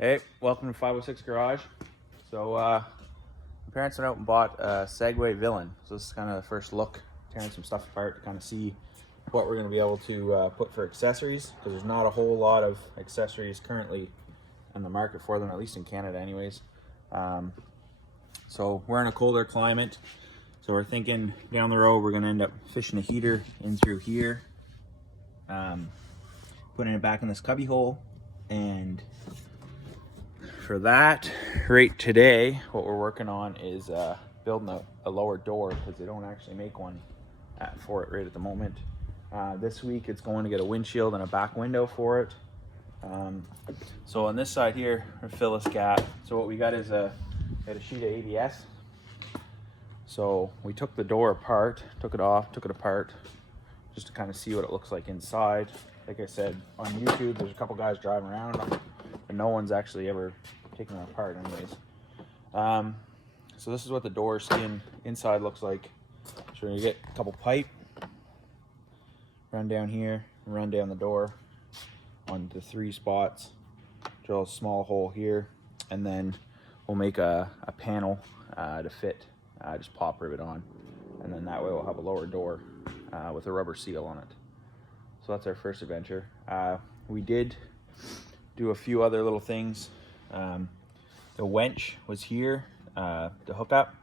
Hey, welcome to 506 Garage. So, my parents went out and bought a Segway Villain. So this is kind of the first look, tearing some stuff apart to kind of see what we're going to be able to put for accessories, because there's not a whole lot of accessories currently on the market for them, at least in Canada anyways. So we're in a colder climate, so we're thinking down the road we're going to end up fishing a heater in through here, putting it back in this cubby hole, and for that, right today, what we're working on is building a lower door, because they don't actually make one for it right at the moment. This week it's going to get a windshield and a back window for it. So on this side here, we fill this gap. So what we got is a sheet of ABS. So we took the door apart, took it off, took it apart, just to kind of see what it looks like inside. Like I said, on YouTube, there's a couple guys driving around, but no one's actually ever taken it apart anyways. So this is what the door skin inside looks like. So you get a couple pipe, run down here, run down the door on the 3 spots, drill a small hole here, and then we'll make a panel to fit, just pop rivet on, and then that way we'll have a lower door with a rubber seal on it. So that's our first adventure. We did do a few other little things. The winch was here to hook up,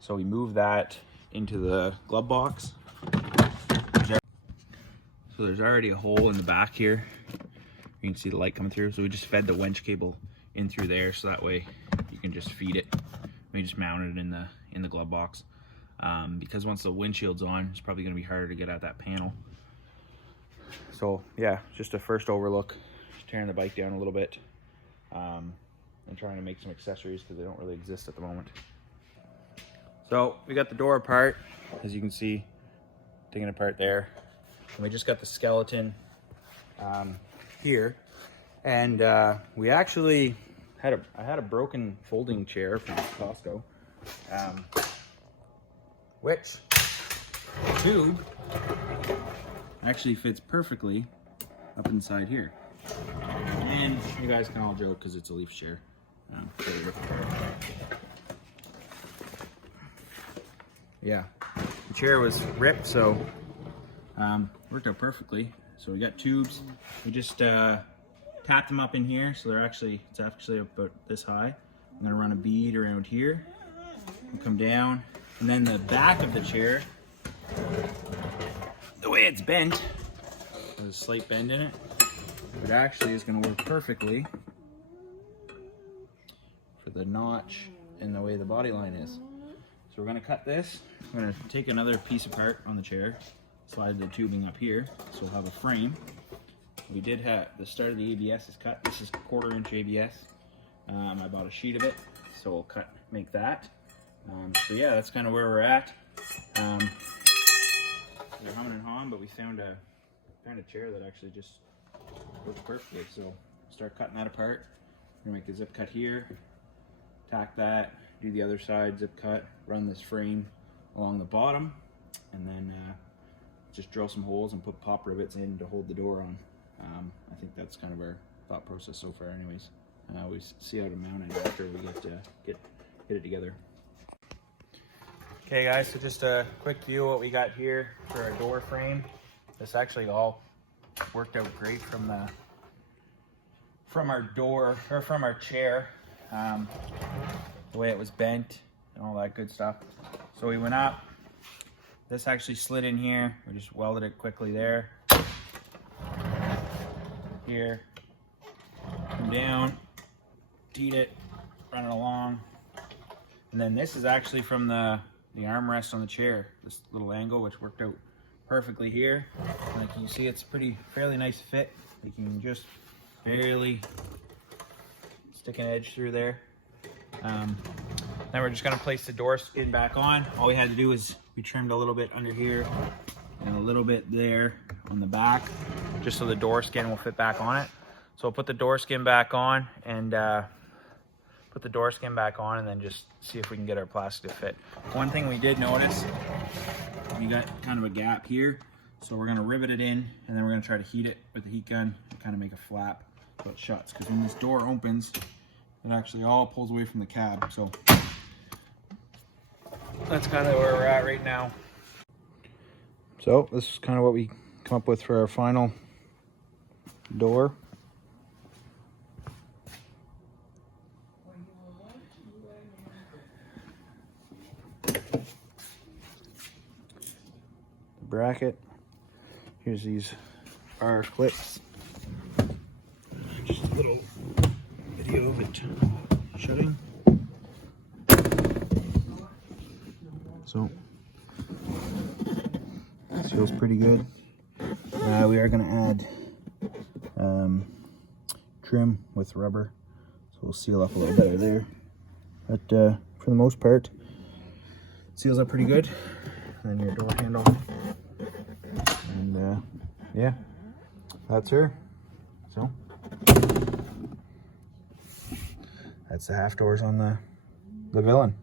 so we moved that into the glove box. So there's already a hole in the back here. You can see the light coming through. So we just fed the winch cable in through there, so that way you can just feed it. We just mounted it in the glove box, because once the windshield's on, it's probably going to be harder to get at that panel. So yeah, just a first overlook, just tearing the bike down a little bit, and trying to make some accessories because they don't really exist at the moment. So we got the door apart, as you can see, taking it apart there. And we just got the skeleton here, and we actually had a broken folding chair from Costco, which the tube actually fits perfectly up inside here. And you guys can all joke because it's a leaf chair. Yeah, the chair was ripped, so worked out perfectly. So we got tubes. We just tapped them up in here, so it's actually about this high. I'm gonna run a bead around here and come down, and then the back of the chair, the way it's bent, there's a slight bend in it. It actually is gonna work perfectly for the notch and the way the body line is. So we're gonna cut this. We're gonna take another piece apart on the chair, slide the tubing up here, so we'll have a frame. We did have the start of the ABS is cut. This is 1/4 inch ABS. I bought a sheet of it, so we'll make that. So yeah, that's kind of where we're at. We're humming and hawing, but we found a chair that actually just works perfectly. So start cutting that apart. We're gonna make a zip cut here, tack that, do the other side, zip cut, run this frame along the bottom, and then just drill some holes and put pop rivets in to hold the door on. I think that's kind of our thought process so far anyways. We see how to mount it after we get it together. Okay guys, so just a quick view of what we got here for our door frame. This actually all worked out great from our door, or from our chair. The way it was bent and all that good stuff. So we went up, this actually slid in here, we just welded it quickly there. Here, come down, teed it, run it along. And then this is actually from the armrest on the chair, this little angle, which worked out perfectly here. Like you can see, it's fairly nice fit. You can just barely stick an edge through there. Then we're just gonna place the door skin back on. All we had to do is we trimmed a little bit under here and a little bit there on the back, just so the door skin will fit back on it. So we'll put the door skin back on and then just see if we can get our plastic to fit. One thing we did notice, we got kind of a gap here, so we're gonna rivet it in, and then we're gonna try to heat it with the heat gun and kind of make a flap so it shuts. Because when this door opens, it actually all pulls away from the cab. So that's kind of where we're at right now. So this is kind of what we come up with for our final door. Bracket. Here's these R clips. Just a little video of it shutting. So this feels pretty good. We are going to add trim with rubber, so we'll seal up a little better there. But for the most part, seals up pretty good. And your door handle. And yeah, that's her. So that's the half doors on the Villain.